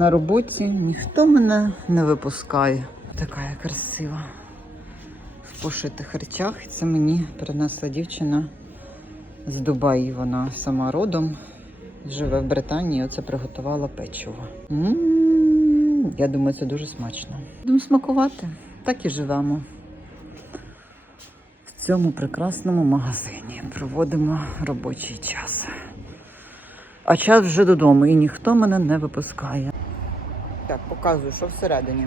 на роботі ніхто мене не випускає. Така я красива. В пошитих речах. Це мені принесла дівчина з Дубаї. Вона сама родом живе в Британії. Оце приготувала печиво. М, Я думаю, це дуже смачно. Будемо смакувати. Так і живемо. В цьому прекрасному магазині проводимо робочий час. А час вже додому, і ніхто мене не випускає. Так, показую, що всередині.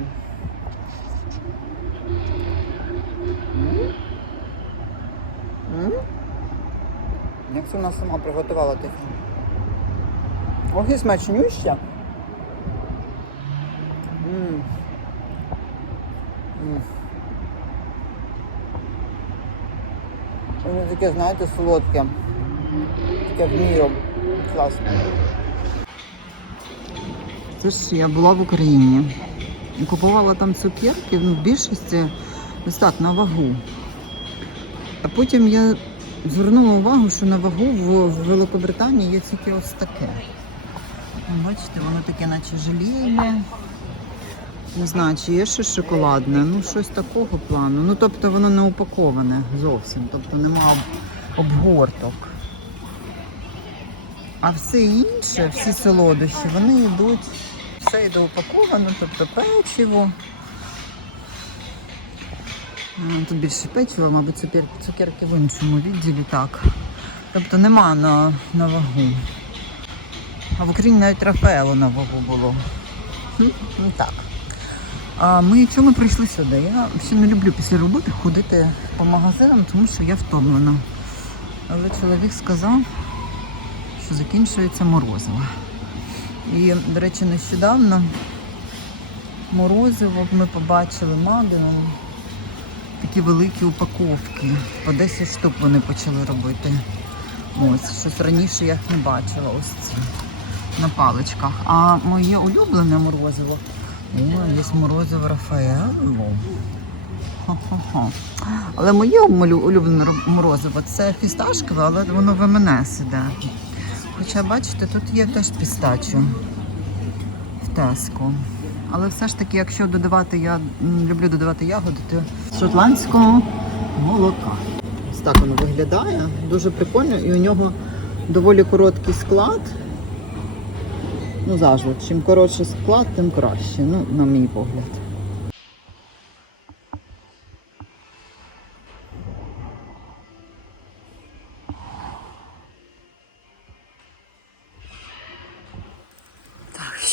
Як це вона сама приготувала таке? Ох, і смачнюща. Воно таке, знаєте, солодке. Таке в міру. Класно. Це ж я була в Україні купувала там цукерки, ну, в більшості ось так, на вагу. А потім я звернула увагу, що на вагу в, в Великобританії є тільки ось таке. Бачите, воно таке, наче желейне. Не знаю, чи є ще шоколадне, ну щось такого плану. Ну, тобто воно не упаковане зовсім, тобто нема обгорток. А все інше, всі солодощі, вони йдуть, все йде упаковано, тобто печиво. Тут більше печиво, мабуть, цукер, цукерки в іншому відділі так. Тобто нема на, на вагу. А в Україні навіть Рафаело на вагу було. Хм, так. А ми чому прийшли сюди? Я ще не люблю після роботи ходити по магазинам, тому що я втомлена. Але чоловік сказав, що закінчується морозиво. І, до речі, нещодавно морозиво ми побачили Мадином. Такі великі упаковки. По 10 штук вони почали робити. Ось, щось раніше я їх не бачила. Ось ці на паличках. А моє улюблене морозиво. О, є морозиво Рафаело. Хо-хо-хо. Але моє улюблене морозиво це фісташкове, але воно в МНС іде. Хоча, бачите, тут є теж пістачо в теску. Але все ж таки, якщо додавати, я люблю додавати ягоди, то шотландського молока. Ось так воно виглядає. Дуже прикольно і у нього доволі короткий склад. Ну, завжди, чим коротший склад, тим краще, ну, на мій погляд.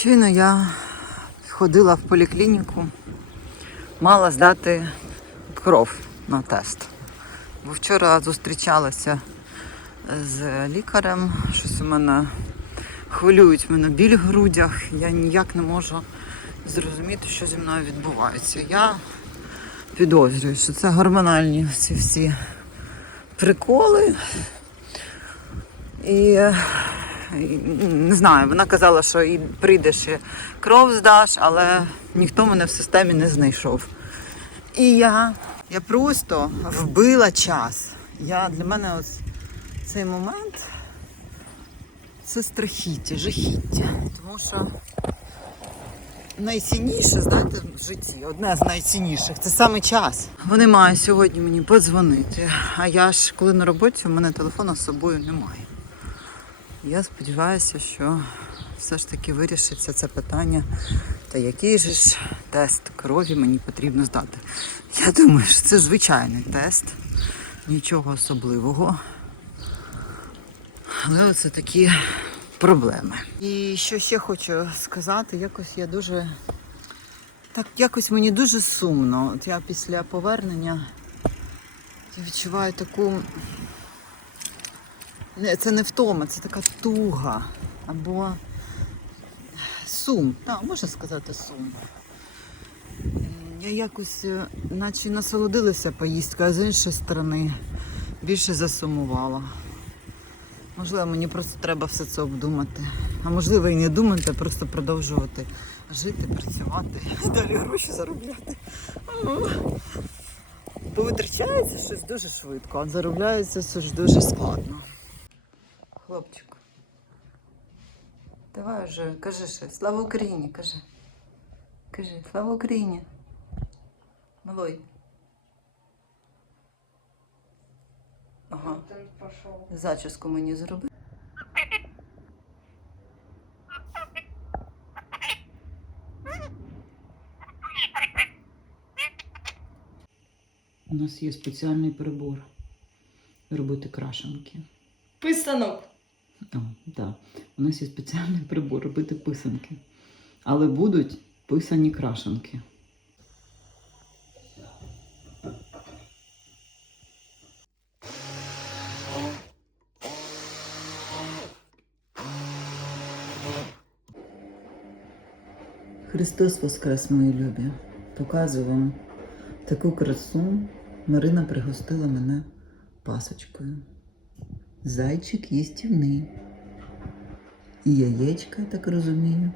Щойно я ходила в поліклініку, мала здати кров на тест. Бо вчора зустрічалася з лікарем, щось у мене хвилюють мене біль в грудях. Я ніяк не можу зрозуміти, що зі мною відбувається. Я підозрюю, що це гормональні ці всі приколи. І, не знаю, вона казала, що і прийдеш і кров здаш, але ніхто мене в системі не знайшов. І я, я просто вбила час. Я, для мене ось цей момент це страхіття, жахіття. Тому що найцінніше, знаєте, в житті, одне з найцінніших це саме час. Вони мають сьогодні мені подзвонити. А я ж, коли на роботі, у мене телефону з собою немає. Я сподіваюся, що все ж таки вирішиться це питання. Та який же ж тест крові мені потрібно здати? Я думаю, що це звичайний тест, нічого особливого. Але оце такі проблеми. І що ще хочу сказати, якось я дуже. Так, якось мені дуже сумно. От я після повернення я відчуваю таку. Це не втома, це така туга. Або сум. Так, можна сказати сум. Я якось, е, наче насолодилася поїздкою, а з іншої сторони більше засумувала. Можливо, мені просто треба все це обдумати. А можливо і не думати, а просто продовжувати жити, працювати далі гроші заробляти. Бо витрачається щось дуже швидко, а заробляється ж дуже складно. Хлопчик. Давай вже, кажи щось. Слава Україні, кажи. Кажи, слава Україні. Малой. Ага. Зачіску мені зроби. У нас є спеціальний прибор робити крашенки. Писанок. О, да. У нас є спеціальний прибор робити писанки. Але будуть писані крашенки. Христос Воскрес, мої любі. Показую вам таку красу. Марина пригостила мене пасочкою. Зайчик їстівний. І яєчка, так розумію,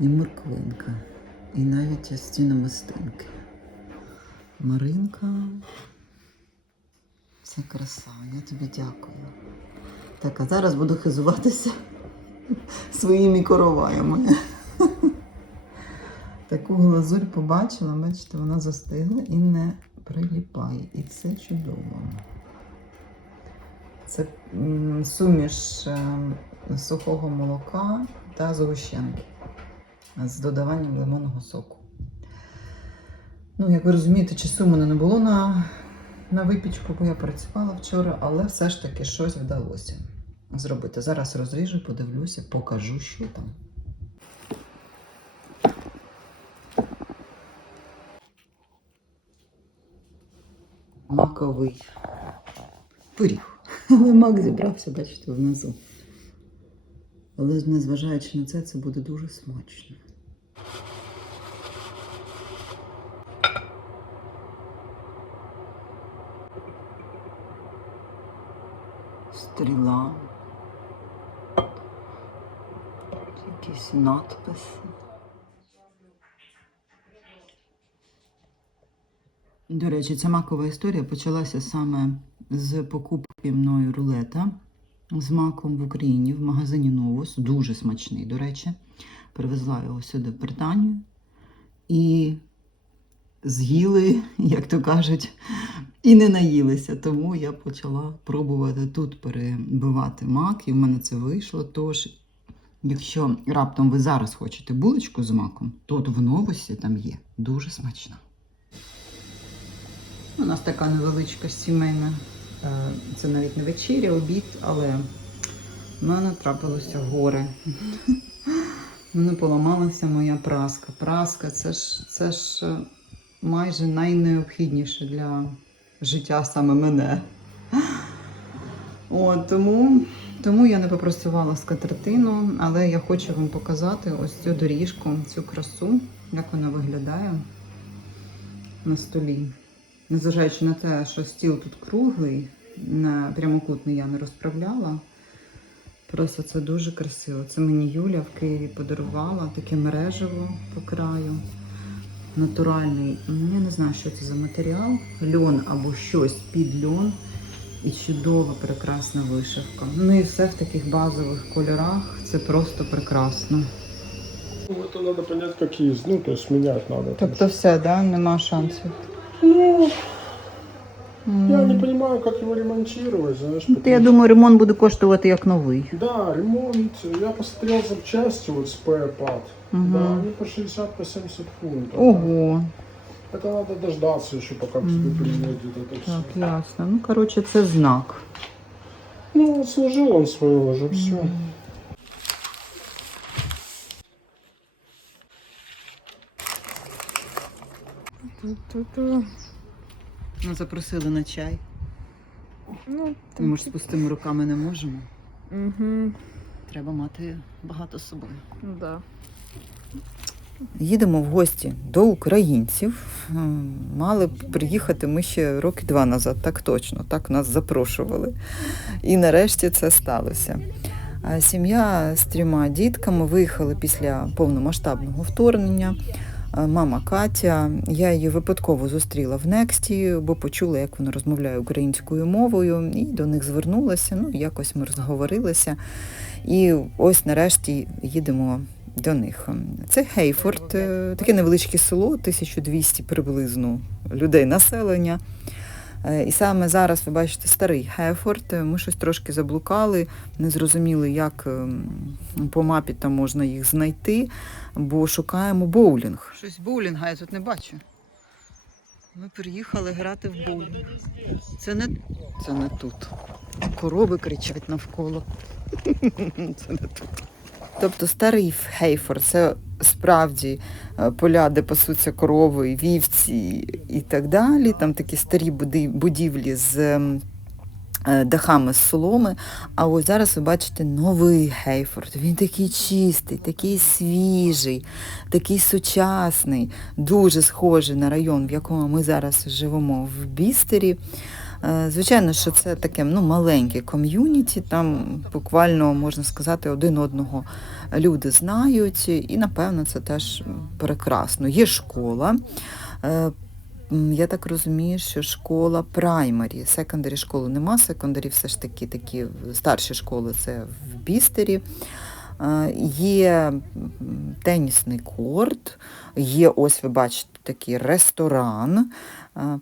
і морквинка, і навіть часті намистинки. Маринка, це краса, я тобі дякую. Так, а зараз буду хизуватися своїми короваями. Таку глазурь побачила, бачите, вона застигла і не приліпає. І це чудово. Це суміш е, сухого молока та згущенки з додаванням лимонного соку. Ну, як ви розумієте, часу в мене не було на, на випічку, бо я працювала вчора, але все ж таки щось вдалося зробити. Зараз розріжу, подивлюся, покажу, що там. Маковий пиріг. Але мак зібрався, бачите, внизу. Але незважаючи на це, це буде дуже смачно. Стріла. Якісь надписи. До речі, ця макова історія почалася саме з покупки мною рулета з маком в Україні в магазині Новус. Дуже смачний, до речі. Привезла його сюди в Британію. І з'їли, як то кажуть, і не наїлися. Тому я почала пробувати тут перебивати мак, і в мене це вийшло. Тож, якщо раптом ви зараз хочете булочку з маком, то от в новусі там є дуже смачна. У нас така невеличка сімейна. Е, Це навіть не вечеря, обід, але в мене трапилося горе. Мене поламалася моя праска. Праска це ж, це ж е, майже найнеобхідніше для життя саме мене. От, тому, тому я не попросувала скатертину, але я хочу вам показати ось цю доріжку, цю красу, як вона виглядає на столі. Незважаючи на те, що стіл тут круглий, на прямокутний я не розправляла. Просто це дуже красиво. Це мені Юля в Києві подарувала таке мережево по краю. Натуральний. Ну, Я не знаю, що це за матеріал. Льон або щось під льон. І чудова, прекрасна вишивка. Ну і все в таких базових кольорах. Це просто прекрасно. Ну, надо понять, как есть. Ну, то есть менять надо. Тобто все, да? Нема шансів. Ну, я не понимаю, как его ремонтировать, знаешь. Ну, потому Я думаю, ремонт буде коштувати як новий. что- Да, ремонт. Я посмотрел запчасти, вот спэпад. Мгм. Да, они по 60 по 70 фунтов. Ого, Это надо дождаться еще, пока к тебе приедет это все. так, ясно. Ну, коротше, це знак. Ну, вот сложил он свое уже, все. Ту-ту-ту. Нас запросили на чай. Ну, Ми ж з пустими руками не можемо. Угу. Треба мати багато з собою. Да. Їдемо в гості до українців. Мали б приїхати ми ще роки два назад, так точно, так нас запрошували. І нарешті це сталося. Сім'я з трьома дітками виїхали після повномасштабного вторгнення. Е, мама Катя. Я її випадково зустріла в Нексті, бо почула, як вона розмовляє українською мовою, і до них звернулася. Ну, якось ми розговорилися. І ось нарешті їдемо до них. Це Гейфорд, е, таке невеличке село, 1200 приблизно людей населення. Е, І саме зараз ви бачите старий Гейфорд. Ми щось трошки заблукали, не зрозуміли, як ем, по мапі там можна їх знайти, бо шукаємо боулінг. Щось боулінга я тут не бачу. Ми приїхали грати в боулінг. Це не, це не тут. Корови кричать навколо. Це не тут. Тобто старий Гейфорд це справді е, поля, де пасуться корови, вівці і так далі. Там такі старі будівлі з дахами з соломи. А ось зараз ви бачите новий Гейфорд. Він такий чистий, такий свіжий, такий сучасний, дуже схожий на район, в якому ми зараз живемо в Бістері. Е, Звичайно, що це таке ну, маленьке ком'юніті, там буквально можна сказати один одного люди знають, і напевно це теж прекрасно. Є школа. Я так розумію, що школа праймарі, секондарі школи нема, секондарі все ж таки такі старші школи це в Бістері. Є тенісний корт, є ось ви бачите такий ресторан.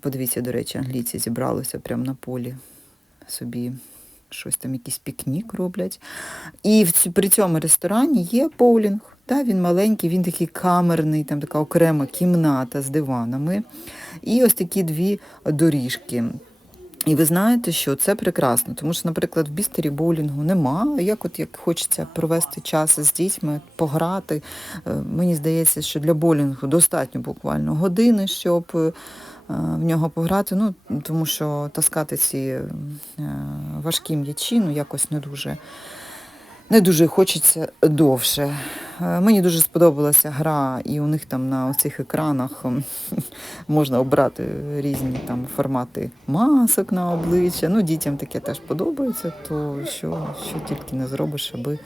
Подивіться, до речі, англійці зібралися прямо на полі собі щось там, якийсь пікнік роблять. І в при цьому ресторані є боулінг. Та, він маленький, він такий камерний, там така окрема кімната з диванами. І ось такі дві доріжки. І ви знаєте, що це прекрасно, тому що, наприклад, в бістері боулінгу нема. Як от як хочеться провести час з дітьми, пограти. е, Мені здається, що для боулінгу достатньо буквально години, щоб е, в нього пограти. Ну, тому що таскати ці е, важкі м'ячі, ну якось не дуже. Не дуже хочеться довше. Е, Мені дуже сподобалася гра, і у них там на цих екранах можна обрати різні там формати масок на обличчя. Ну, дітям таке теж подобається, то що, що тільки не зробиш, аби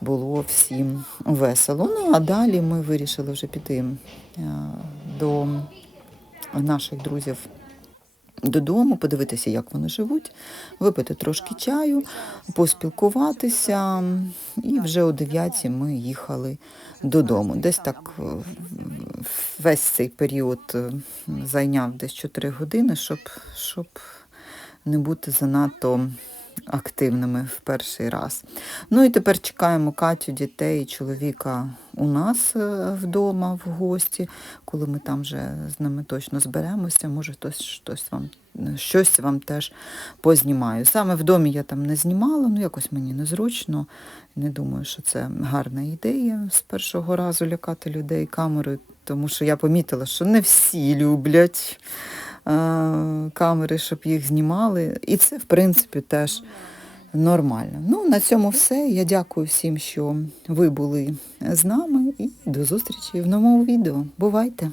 було всім весело. Ну а далі ми вирішили вже піти е, до наших друзів додому, подивитися, як вони живуть, випити трошки чаю, поспілкуватися. І вже о 9 ми їхали додому. Десь так е, весь цей період е, зайняв десь 4 години, щоб, щоб не бути занадто активними в перший раз. Ну і тепер чекаємо Катю, дітей, чоловіка у нас е, вдома в гості. Коли ми там вже з ними точно зберемося, може хтось щось вам щось вам теж познімаю. Саме в домі я там не знімала, ну якось мені незручно. Не думаю, що це гарна ідея з першого разу лякати людей камерою, тому що я помітила, що не всі люблять е, камери, щоб їх знімали. І це, в принципі, теж нормально. Ну, на цьому все. Я дякую всім, що ви були з нами, і до зустрічі в новому відео. Бувайте!